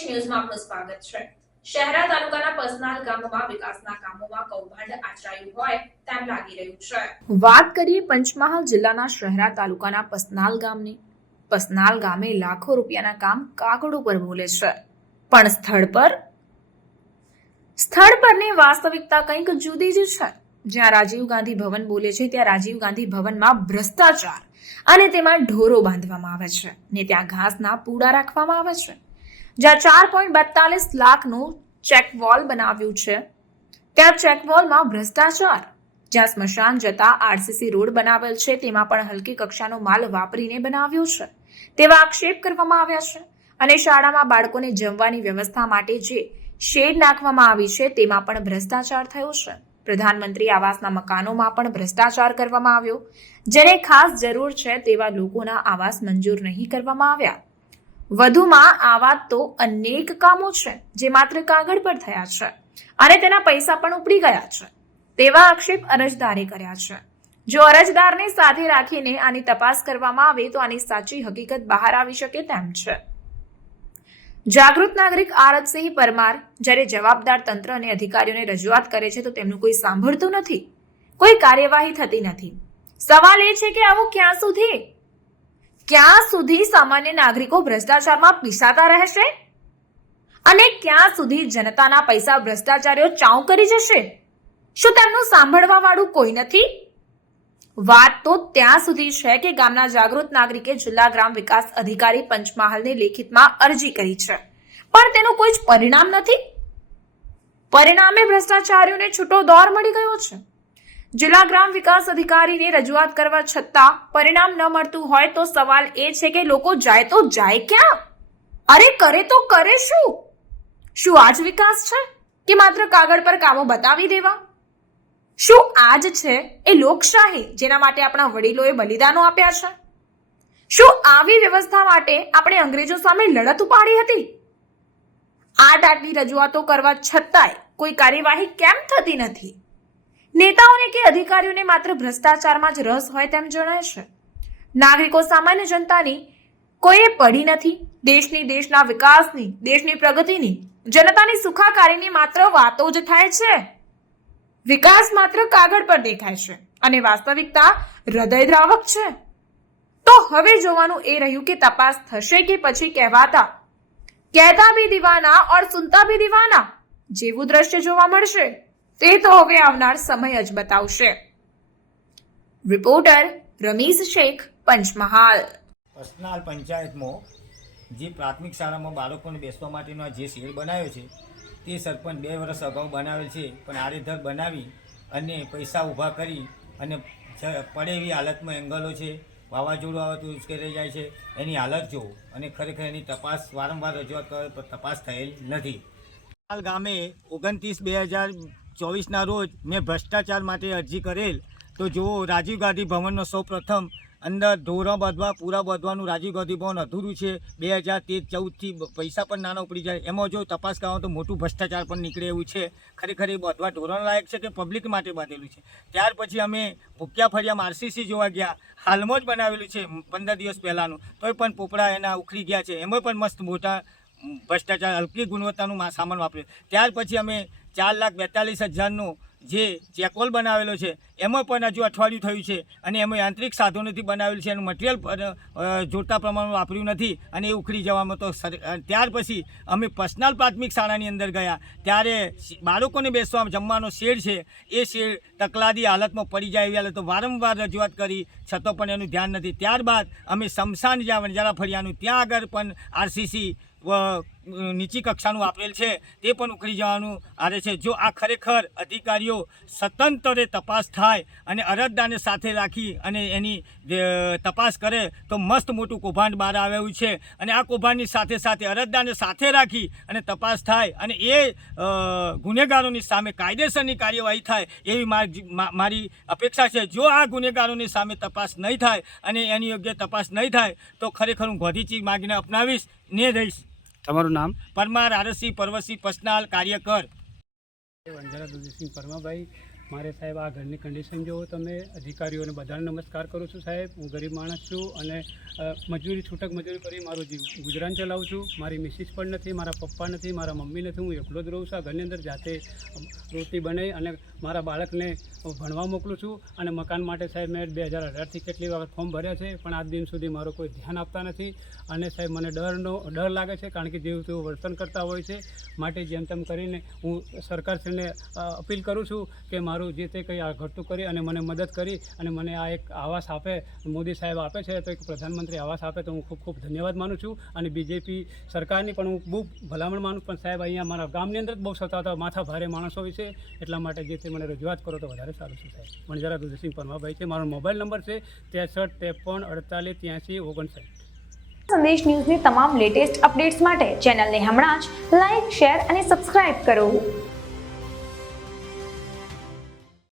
સંદેશ ન્યૂઝમાં આપનું સ્વાગત છે। શહેરા તાલુકાના પસનાલ ગામમાં વિકાસના કામોમાં કૌભાંડ આચરાયું હોય તેમ લાગી રહ્યું છે। વાત કરીએ પંચમહાલ જિલ્લાના શહેરા તાલુકાના પસનાલ ગામની। પસનાલ ગામે લાખો રૂપિયાના કામ કાગળ ઉપર બોલે છે, પણ સ્થળ પરની વાસ્તવિકતા કંઈક જુદી જ છે। જ્યાં રાજીવ ગાંધી ભવન બોલે છે, ત્યાં રાજીવ ગાંધી ભવનમાં ભ્રષ્ટાચાર અને તેમાં ઢોરો બાંધવામાં આવે છે ને ત્યાં ઘાસના પૂડા રાખવામાં આવે છે। જ્યાં 4.42 લાખનું ચેકવોલ બનાવ્યું છે, ત્યાં ચેકવોલમાં ભ્રષ્ટાચાર। જ્યાં સ્મશાન જતા આરસીસી રોડ બનાવેલ છે, તેમાં પણ હલકી કક્ષાનો માલ વાપરીને બનાવ્યો છે તેવા આક્ષેપ કરવામાં આવ્યા છે। અને શાળામાં બાળકોને જમવાની વ્યવસ્થા માટે જે શેડ નાખવામાં આવી છે, તેમાં પણ ભ્રષ્ટાચાર થયો છે। પ્રધાનમંત્રી આવાસના મકાનોમાં પણ ભ્રષ્ટાચાર કરવામાં આવ્યો। જેને ખાસ જરૂર છે તેવા લોકોના આવાસ મંજૂર નહીં કરવામાં આવ્યા। વધુમાં આવા તો અનેક કામો છે જે માત્ર કાગળ પર થયા છે અને તેના પૈસા પણ ઉપડી ગયા છે તેવા આક્ષેપ અરજદારે કર્યા છે। જો અરજદારને સાથે રાખીને આની તપાસ કરવામાં આવે તો આની સાચી હકીકત બહાર આવી શકે તેમ છે। જાગૃત નાગરિક આરતસિંહ પરમાર જ્યારે જવાબદાર તંત્ર અને અધિકારીઓને રજૂઆત કરે છે તો તેમનું કોઈ સાંભળતું નથી, કોઈ કાર્યવાહી થતી નથી। સવાલ એ છે કે આવું ક્યાં સુધી સામાન્ય નાગરિકો ભ્રષ્ટાચારમાં પીસાતા રહેશે અને ક્યાં સુધી જનતાના પૈસા ભ્રષ્ટાચારીઓ ચાઉ કરી જશે? શું તેમનું સાંભળવા વાળું કોઈ નથી? વાત તો ત્યાં સુધી છે કે ગામના જાગૃત નાગરિકે જિલ્લા ગ્રામ વિકાસ અધિકારી પંચમહાલને લેખિતમાં અરજી કરી છે, પણ તેનું કોઈ જ પરિણામ નથી। પરિણામે ભ્રષ્ટાચારીઓને છૂટો દોર મળી ગયો છે। જિલ્લા ગ્રામ વિકાસ અધિકારીને રજૂઆત કરવા છતાં પરિણામ ન મળતું હોય તો સવાલ એ છે કે લોકો જાય તો જાય ક્યાં? અરે કરે તો કરે શું? શું આ જ વિકાસ છે કે માત્ર કાગળ પર કામો બતાવી દેવા? શું આ જ છે એ લોકશાહી જેના માટે આપણા વડીલોએ બલિદાનો આપ્યા છે? શું આવી વ્યવસ્થા માટે આપણે અંગ્રેજો સામે લડત ઉપાડી હતી? આટલી રજૂઆતો કરવા છતાંય કોઈ કાર્યવાહી કેમ થતી નથી? નેતાઓને કે અધિકારીઓને માત્ર ભ્રષ્ટાચારમાં જ રસ હોય તેમ જણાય છે। નાગરિકો સામાન્ય જનતાની કોઈએ પડી નથી। દેશના વિકાસની, દેશની પ્રગતિની, જનતાની સુખાકારીની માત્ર વાતો જ થાય છે। વિકાસ માત્ર કાગળ પર દેખાય છે અને વાસ્તવિકતા હૃદયદ્રાવક છે। તો હવે જોવાનું એ રહ્યું કે તપાસ થશે કે પછી કહેતા ભી દીવાના और सुनता भी दीवाना જેવું દ્રશ્ય જોવા મળશે તે તો હવે આવનાર સમય જ બતાવશે। રિપોર્ટર રમીઝ શેખ, પંચમહાલ। પસનાલ પંચાયતમાં જે પ્રાથમિક શાળામાં બાળકોને બેસવા માટેનો જે શેડ બનાવ્યો છે તે સરપંચ 2 વર્ષ અગાઉ બનાવેલ છે, પણ આડેધડ બનાવી અને પૈસા ઊભા કરી અને પડે એવી હાલતમાં એંગલો છે, વાવાઝોડું આવે તો ઉશ્કેરાઈ જાય છે, એની હાલત જોવો અને ખરેખર એની તપાસ વારંવાર રજૂઆત કરે તો તપાસ થયેલ નથી। હાલ ગામે 29/2024ના રોજ મેં ભ્રષ્ટાચાર માટે અરજી કરેલ તો જુઓ, રાજીવ ગાંધી ભવનનો સૌ પ્રથમ અંદર ઢોરો બાંધવા પૂરા બાંધવાનું રાજીવ ગાંધી ભવન અધૂરું છે। 2013-14થી પૈસા પણ નાના ઉપડી જાય, એમાં જો તપાસ કરો તો મોટું ભ્રષ્ટાચાર પણ નીકળે એવું છે। ખરેખર એ બાંધવા ઢોરણ લાયક છે કે પબ્લિક માટે બાંધેલું છે? ત્યાર પછી અમે ભૂખ્યા ફળિયામાં આરસીસી જોવા ગયા, હાલમાં જ બનાવેલું છે 15 દિવસ પહેલાંનું, તોય પણ પોપડા એના ઉખડી ગયા છે। એમાં પણ મસ્ત મોટા ભ્રષ્ટાચાર, હલકી ગુણવત્તાનું સામાન વાપર્યું। ત્યાર પછી અમે 4,42,000નો જે ચેકવોલ બનાવેલો છે એમાં પણ હજુ અઠવાડિયું થયું છે અને એમાં યાંત્રિક સાધનોથી બનાવેલું છે, એનું મટીરિયલ જોડતા પ્રમાણમાં વાપર્યું નથી અને એ ઉખડી જવામાં તો ત્યાર પછી અમે પસનાલ પ્રાથમિક શાળાની અંદર ગયા, ત્યારે બાળકોને બેસવા જમવાનો શેડ છે, એ શેડ તકલાદી હાલતમાં પડી જાય એવી હાલત, વારંવાર રજૂઆત કરી છતાં પણ એનું ધ્યાન નથી। ત્યારબાદ અમે સ્મશાન જ્યાં વંજારા ફળિયાનું ત્યાં આગળ પણ આરસીસી નીચી કક્ષાનું વાપરેલ છે તે પણ ઉખડી જવાનું આવે છે। જો આ ખરેખર અધિકારીઓ સ્વતંત્રે તપાસ થાય અને અરજદારને સાથે રાખી અને એની તપાસ કરે તો મસ્ત મોટું કૌભાંડ બહાર આવ્યું છે અને આ કૌભાંડની સાથે સાથે અરજદારને સાથે રાખી અને તપાસ થાય અને એ ગુનેગારોની સામે કાયદેસરની કાર્યવાહી થાય એવી મારી અપેક્ષા છે। જો આ ગુનેગારોની સામે તપાસ નહીં થાય અને એની યોગ્ય તપાસ નહીં થાય તો ખરેખર હું ગાંધીજી માગીને અપનાવીશ ને રહીશ। તમારું નામ? પરમાર આરતસિંહ પરવતસિંહ, પસનાલ કાર્યકર। વંજારા દુલજીસિંહ પરમાભાઈ, મારે સાહેબ આ ઘરની કન્ડિશન જુઓ તમે, અધિકારીઓને બધાને નમસ્કાર કરું છું સાહેબ. હું ગરીબ માણસ છું અને મજૂરી છૂટક મજૂરી કરી મારું ગુજરાન ચલાવું છું. મારી મિસિસ પણ નથી, મારા પપ્પા નથી, મારા મમ્મી નથી, હું એકલો જ રહું છું. આ ઘરની અંદર જાતે રોટી બનાવી અને મારા બાળકને ભણવા મોકલું છું. અને મકાન માટે સાહેબ મેં 2018થી કેટલી વખત ફોર્મ ભર્યા છે, પણ આજ દિન સુધી મારું કોઈ ધ્યાન આપતા નથી. અને સાહેબ મને ડર લાગે છે, કારણ કે જેવું તેવું વર્તન કરતા હોય છે. માટે જેમ તેમ કરીને હું સરકારશ્રીને અપીલ કરું છું કે મારું જે તે કંઈ આ ઘટતું કરી અને મને મદદ કરી અને મને આ એક આવાસ આપે, મોદી સાહેબ આપે છે, તો એક પ્રધાનમંત્રી આવાસ આપે તો હું ખૂબ ખૂબ ધન્યવાદ માનું છું. અને બીજેપી સરકારની પણ હું બહુ ભલામણ માનું. પણ સાહેબ અહીંયા મારા ગામની અંદર જ બહુ સતાવતા માથા ભારે માણસો હોય છે, એટલા માટે જે તે મને રજૂઆત કરો તો વધારે સારું છે સાહેબ. વણઝારા દુધસિંહ પરમાભાઈ છે, મારો મોબાઈલ નંબર છે 63 53 48 83 59. સંદેશ ન્યૂઝની તમામ લેટેસ્ટ અપડેટ્સ માટે ચેનલને હમણાં જ લાઇક, શેર અને સબસ્ક્રાઇબ કરો.